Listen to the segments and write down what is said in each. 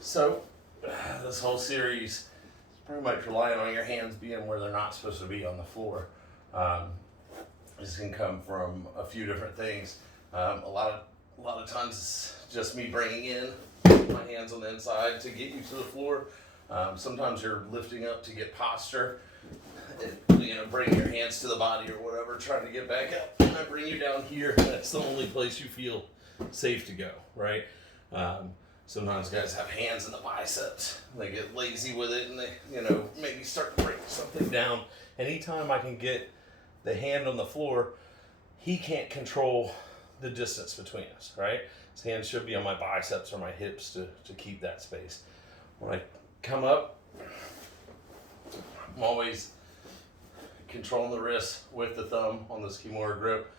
So, this whole series is pretty much relying on your hands being where they're not supposed to be on the floor. This can come from a few different things. A lot of times it's just me bringing in my hands on the inside to get you to the floor. Sometimes you're lifting up to get posture, bring your hands to the body or whatever, trying to get back up. And I bring you down here. That's the only place you feel safe to go, right? Sometimes guys have hands in the biceps. They get lazy with it and they, maybe start to break something down. Anytime I can get the hand on the floor, he can't control the distance between us, right? His hand should be on my biceps or my hips to keep that space. When I come up, I'm always controlling the wrist with the thumb on this Kimura grip.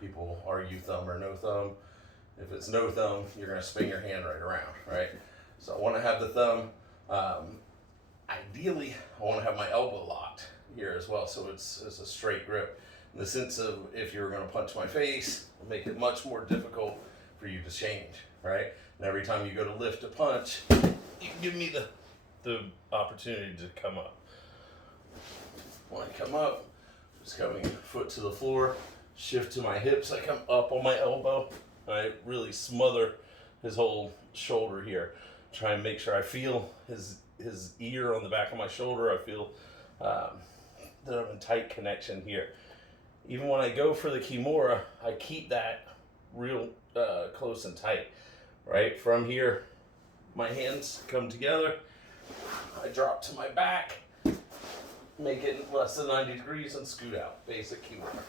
People argue thumb or no thumb. If it's no thumb, you're going to spin your hand right around, right? So I want to have the thumb. Ideally, I want to have my elbow locked here as well, so it's a straight grip. In the sense of if you're going to punch my face, it'll make it much more difficult for you to change, right? And every time you go to lift a punch, you give me the opportunity to come up. When I come up, just coming foot to the floor, shift to my hips, I come up on my elbow. I really smother his whole shoulder here. Try and make sure I feel his ear on the back of my shoulder. I feel that I'm in tight connection here. Even when I go for the Kimura, I keep that real close and tight, right? From here, my hands come together. I drop to my back, make it less than 90 degrees and scoot out. Basic Kimura,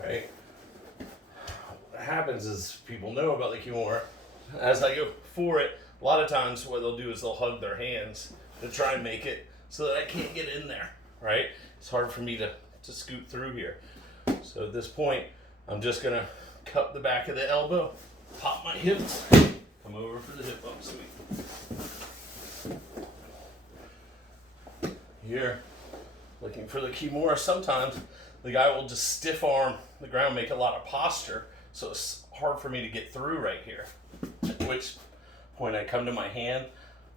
right? What happens is people know about the Kimura. As I go for it, a lot of times what they'll do is they'll hug their hands to try and make it so that I can't get in there, right? It's hard for me to scoot through here. So at this point, I'm just gonna cup the back of the elbow, pop my hips, come over for the hip up sweep. Here, looking for the Kimura, sometimes the guy will just stiff arm the ground, make a lot of posture, so it's hard for me to get through right here. At which point I come to my hand,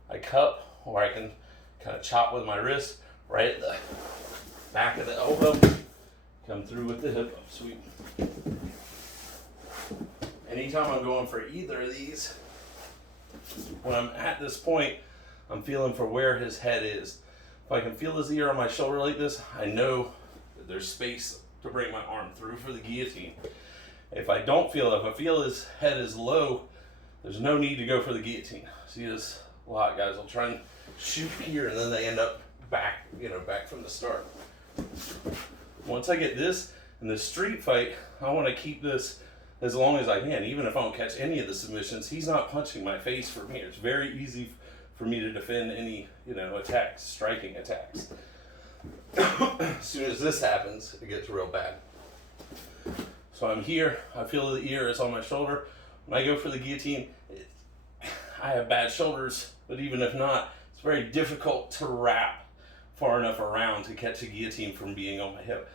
I cup, or I can kind of chop with my wrist right at the back of the elbow, come through with the hip up sweep. Anytime I'm going for either of these, when I'm at this point, I'm feeling for where his head is. If I can feel his ear on my shoulder like this, I know that there's space to bring my arm through for the guillotine. If I don't feel it, if I feel his head is low, there's no need to go for the guillotine. See this? A lot of guys will try and shoot here and then they end up back from the start. Once I get this in the street fight, I want to keep this as long as I can. Even if I don't catch any of the submissions, he's not punching my face from here. It's very easy for me to defend any, attacks, striking attacks. As soon as this happens, it gets real bad. So I'm here, I feel the ear is on my shoulder. When I go for the guillotine, I have bad shoulders, but even if not, it's very difficult to wrap far enough around to catch a guillotine from being on my hip.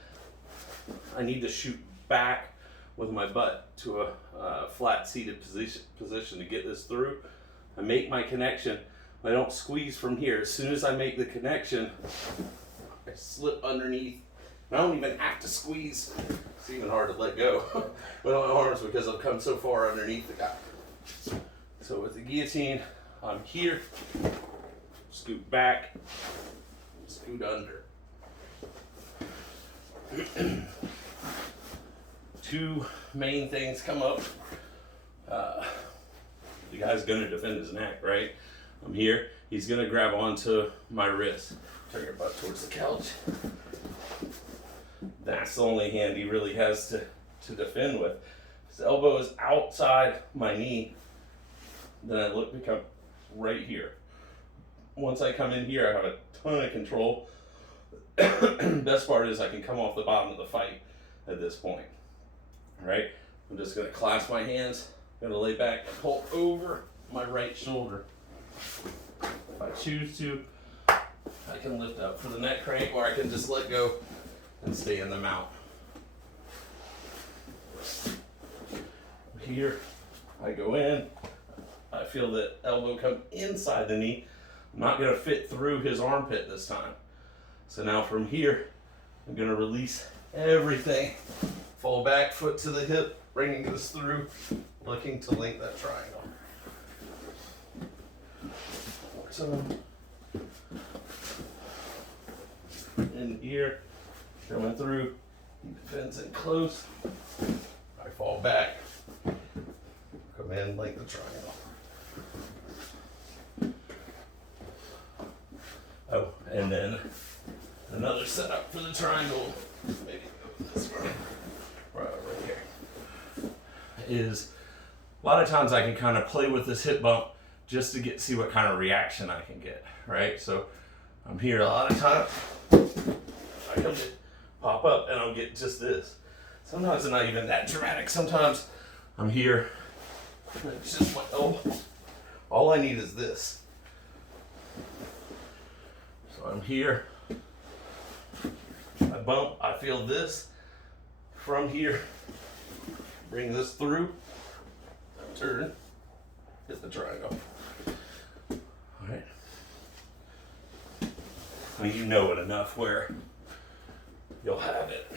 I need to shoot back with my butt to a flat seated position to get this through. I make my connection. I don't squeeze from here. As soon as I make the connection, I slip underneath. I don't even have to squeeze. It's even hard to let go with my arms because I've come so far underneath the guy. So with the guillotine, I'm here, scoot back, scoot under. Two main things come up. The guy's gonna defend his neck, right? I'm here, he's gonna grab onto my wrist. Turn your butt towards the couch. That's the only hand he really has to defend with. His elbow is outside my knee. Then I become right here. Once I come in here, I have a ton of control. Best part is I can come off the bottom of the fight at this point. All right, I'm just gonna clasp my hands, gonna lay back and pull over my right shoulder. If I choose to, I can lift up for the neck crank, or I can just let go and stay in the mount. Here, I go in, feel that elbow come inside the knee. I'm not gonna fit through his armpit this time. So now from here, I'm gonna release everything. Fall back, foot to the hip, bringing this through, looking to link that triangle. So, in here, coming through, keep the fins in close. I fall back, come in, link the triangle. Oh, and then another setup for the triangle, maybe go this way, right here, is a lot of times I can kind of play with this hip bump just to see what kind of reaction I can get, right? So I'm here a lot of times, I come to pop up and I'll get just this. Sometimes it's not even that dramatic. Sometimes I'm here, it's just my elbow. All I need is this. So I'm here, I bump, I feel this. From here, bring this through, turn, hit the triangle. All right. I mean, you know it enough where you'll have it.